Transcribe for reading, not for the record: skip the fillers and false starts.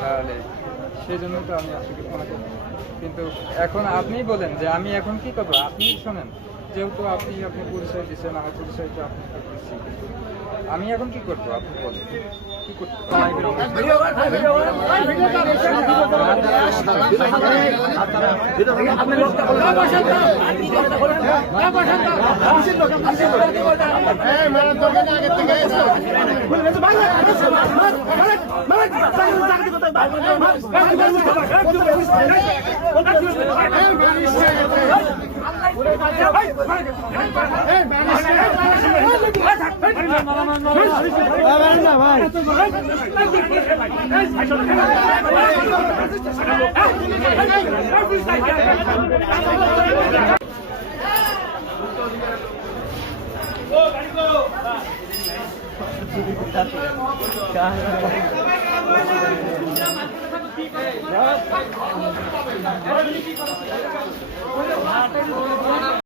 তাহলে সেই জন্য তো আমি আপনাকে ফোন করি। কিন্তু এখন আপনিই বলেন যে আমি এখন কি করবো, আপনি শোনেন। যেহেতু আপনি পরিচয় দিচ্ছেন, আমার পরিচয় তো আপনাকে দিচ্ছি, কিন্তু আমি এখন কি করবো আপনি বলেন, কি করতে